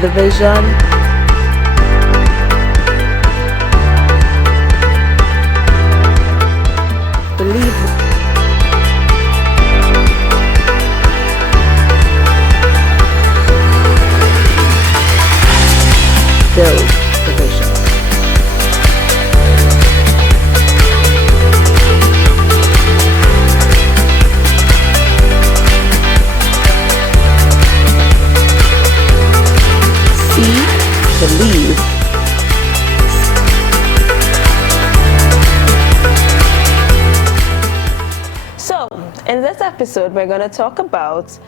the vision, believe build the vision. See, believe, So, in this episode, we're going to talk about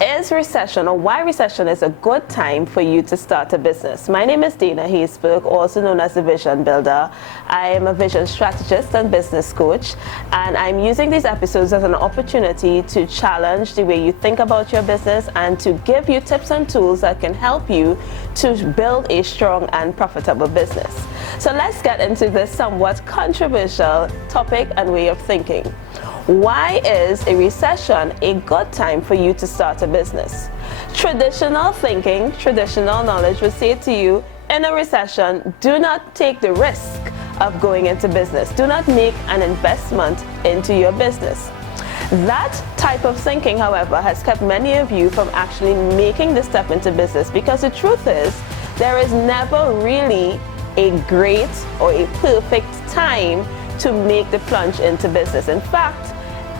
is recession, or why recession is a good time for you to start a business. My name is Dana Hayes-Burke, also known as the Vision Builder. I am a vision strategist and business coach, and I'm using these episodes as an opportunity to challenge the way you think about your business and to give you tips and tools that can help you to build a strong and profitable business. So let's get into this somewhat controversial topic and way of thinking. Why is a recession a good time for you to start a business? Traditional thinking, traditional knowledge would say to you, in a recession, do not take the risk of going into business. Do not make an investment into your business. That type of thinking, however, has kept many of you from actually making the step into business, because the truth is, there is never really a great or a perfect time to make the plunge into business. In fact,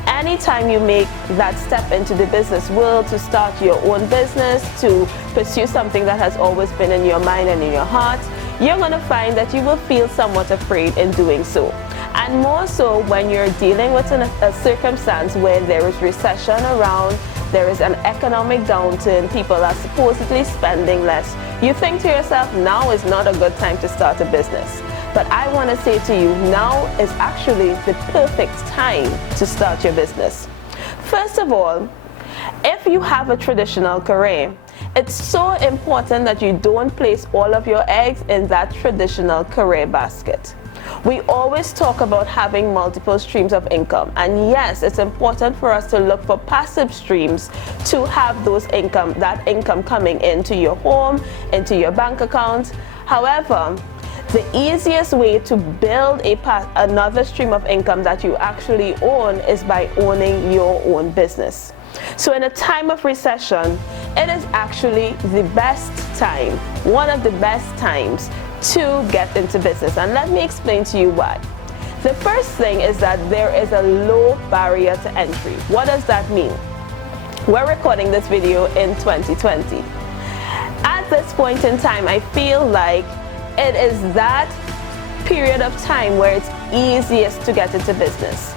anytime you make that step into the business world to start your own business, to pursue something that has always been in your mind and in your heart, you're going to find that you will feel somewhat afraid in doing so. And more so when you're dealing with a circumstance where there is recession around, there is an economic downturn, people are supposedly spending less. You think to yourself, now is not a good time to start a business. But I want to say to you, now is actually the perfect time to start your business. First of all, if you have a traditional career, it's so important that you don't place all of your eggs in that traditional career basket. We always talk about having multiple streams of income, and yes, it's important for us to look for passive streams to have that income coming into your home, into your bank account. However, the easiest way to build another stream of income that you actually own is by owning your own business. So in a time of recession, it is actually the best time, one of the best times to get into business. And let me explain to you why. The first thing is that there is a low barrier to entry. What does that mean? We're recording this video in 2020. At this point in time, I feel like it is that period of time where it's easiest to get into business.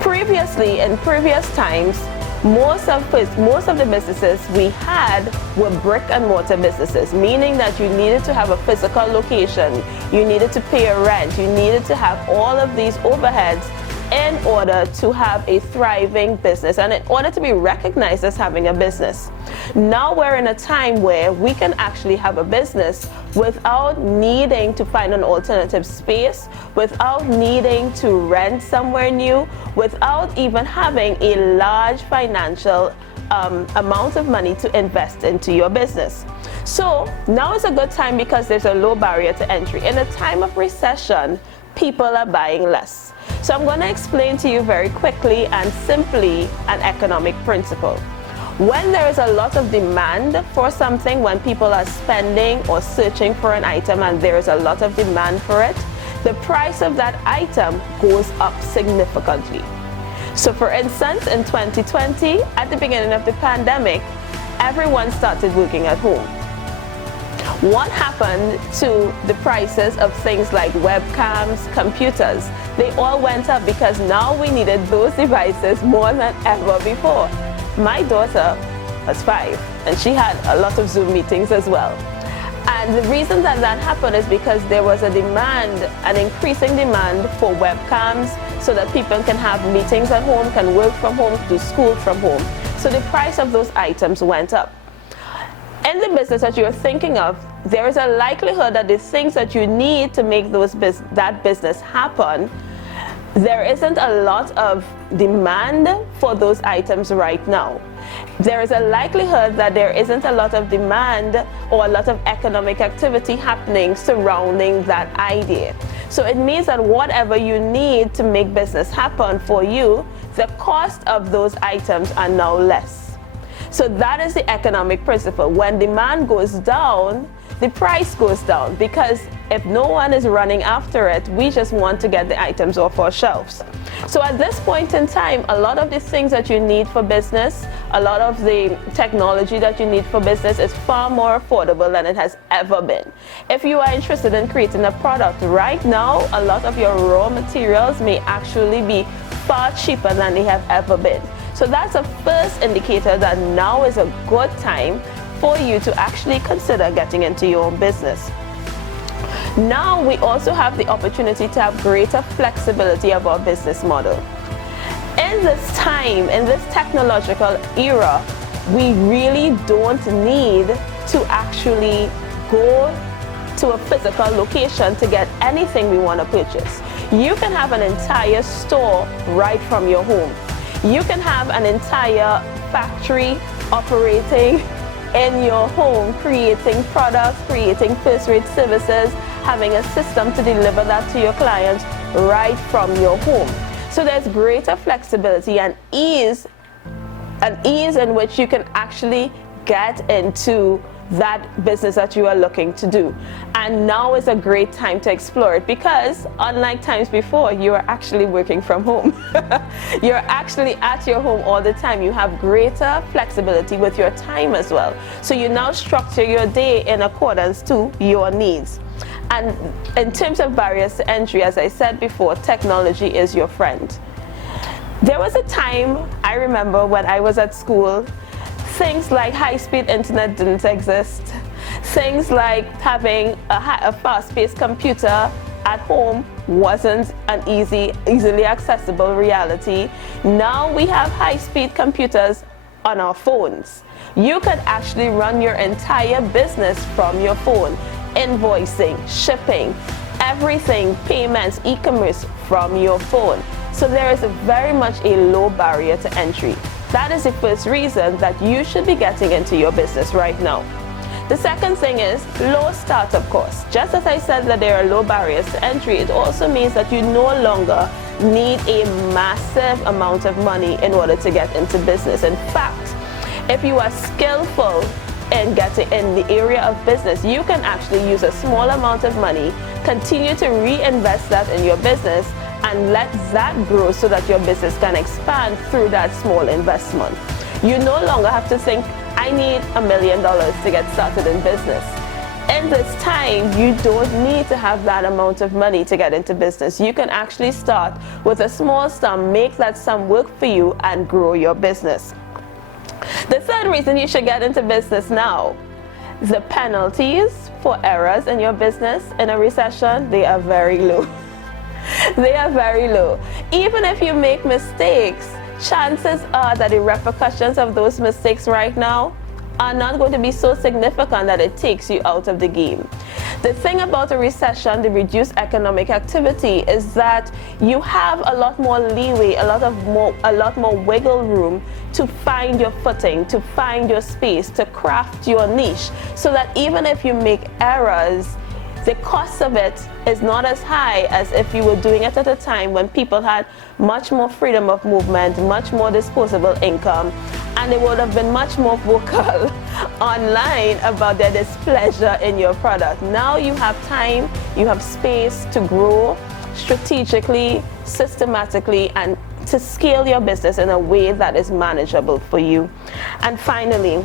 Previously, in previous times, most of the businesses we had were brick and mortar businesses, meaning that you needed to have a physical location, you needed to pay a rent, you needed to have all of these overheads in order to have a thriving business and in order to be recognized as having a business. Now we're in a time where we can actually have a business without needing to find an alternative space, without needing to rent somewhere new, without even having a large financial amount of money to invest into your business. So now is a good time because there's a low barrier to entry. In a time of recession, people are buying less. So I'm going to explain to you very quickly and simply an economic principle. When there is a lot of demand for something, when people are spending or searching for an item and there is a lot of demand for it, the price of that item goes up significantly. So for instance, in 2020, at the beginning of the pandemic, everyone started working at home. What happened to the prices of things like webcams, computers? They all went up because now we needed those devices more than ever before. My daughter was 5 and she had a lot of Zoom meetings as well. And the reason that happened is because there was a demand, an increasing demand for webcams so that people can have meetings at home, can work from home, do school from home. So the price of those items went up. In the business that you're thinking of, there is a likelihood that the things that you need to make that business happen, there isn't a lot of demand for those items right now. there is a likelihood that there isn't a lot of demand or a lot of economic activity happening surrounding that idea. So it means that whatever you need to make business happen for you, the cost of those items are now less. So that is the economic principle. When demand goes down, the price goes down, because if no one is running after it, we just want to get the items off our shelves. So at this point in time, a lot of the things that you need for business, a lot of the technology that you need for business is far more affordable than it has ever been. If you are interested in creating a product right now, a lot of your raw materials may actually be far cheaper than they have ever been. So that's a first indicator that now is a good time for you to actually consider getting into your own business. Now we also have the opportunity to have greater flexibility of our business model. In this time, in this technological era, we really don't need to actually go to a physical location to get anything we want to purchase. You can have an entire store right from your home. You can have an entire factory operating in your home, creating products, creating first-rate services, having a system to deliver that to your clients right from your home. So there's greater flexibility and ease in which you can actually get into that business that you are looking to do. And now is a great time to explore it, because unlike times before, you are actually working from home. You're actually at your home all the time. You have greater flexibility with your time as well. So you now structure your day in accordance to your needs. And in terms of barriers to entry, as I said before, technology is your friend. There was a time, I remember when I was at school, things like high-speed internet didn't exist. Things like having a fast-paced computer at home wasn't an easily accessible reality. Now we have high-speed computers on our phones. You can actually run your entire business from your phone. Invoicing, shipping, everything, payments, e-commerce from your phone. So there is very much a low barrier to entry. That is the first reason that you should be getting into your business right now. The second thing is low startup costs. Just as I said that there are low barriers to entry, it also means that you no longer need a massive amount of money in order to get into business. In fact, if you are skillful in getting in the area of business, you can actually use a small amount of money, continue to reinvest that in your business, and let that grow so that your business can expand through that small investment. You no longer have to think, I need $1 million to get started in business. In this time, you don't need to have that amount of money to get into business. You can actually start with a small sum, make that sum work for you, and grow your business. The third reason you should get into business now, the penalties for errors in your business in a recession, they are very low. They are very low. Even if you make mistakes, chances are that the repercussions of those mistakes right now are not going to be so significant that it takes you out of the game. The thing about a recession, the reduced economic activity, is that you have a lot more leeway, a lot more wiggle room to find your footing, to find your space, to craft your niche, so that even if you make errors, the cost of it is not as high as if you were doing it at a time when people had much more freedom of movement, much more disposable income, and they would have been much more vocal online about their displeasure in your product. Now you have time, you have space to grow strategically, systematically, and to scale your business in a way that is manageable for you. And finally,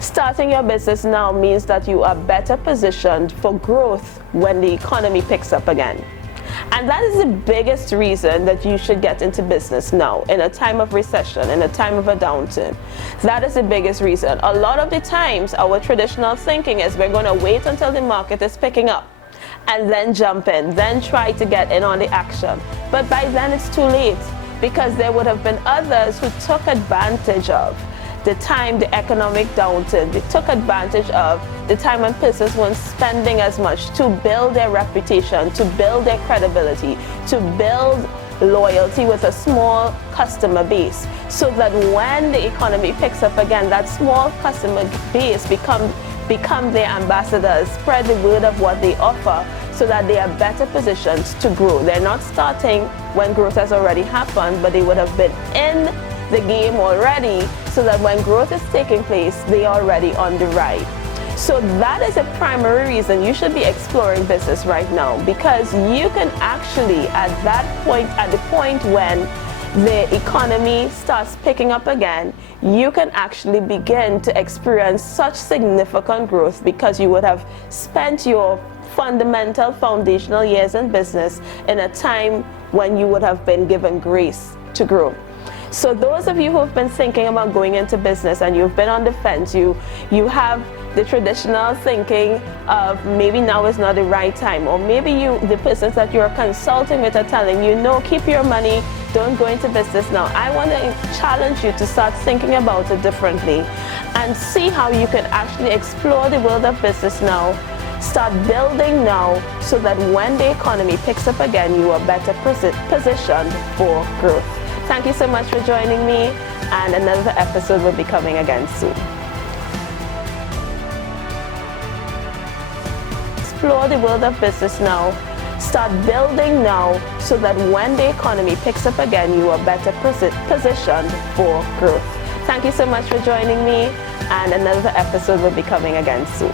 starting your business now means that you are better positioned for growth when the economy picks up again. And that is the biggest reason that you should get into business now, in a time of recession, in a time of a downturn. That is the biggest reason. A lot of the times, our traditional thinking is we're going to wait until the market is picking up and then jump in, then try to get in on the action. But by then it's too late, because there would have been others who took advantage of the time, the economic downturn. They took advantage of the time when persons weren't spending as much to build their reputation, to build their credibility, to build loyalty with a small customer base, so that when the economy picks up again, that small customer base become their ambassadors, spread the word of what they offer, so that they are better positioned to grow. They're not starting when growth has already happened, but they would have been in the game already, so that when growth is taking place, they are already on the ride. So that is a primary reason you should be exploring business right now, because you can actually, at the point when the economy starts picking up again, you can actually begin to experience such significant growth, because you would have spent your fundamental foundational years in business in a time when you would have been given grace to grow. So those of you who have been thinking about going into business and you've been on the fence, you have the traditional thinking of maybe now is not the right time, or maybe the persons that you're consulting with are telling you, no, keep your money, don't go into business now. I want to challenge you to start thinking about it differently and see how you can actually explore the world of business now. Start building now, so that when the economy picks up again, you are better positioned for growth. Thank you so much for joining me, and another episode will be coming again soon. Explore the world of business now. Start building now, so that when the economy picks up again, you are better positioned for growth. Thank you so much for joining me, and another episode will be coming again soon.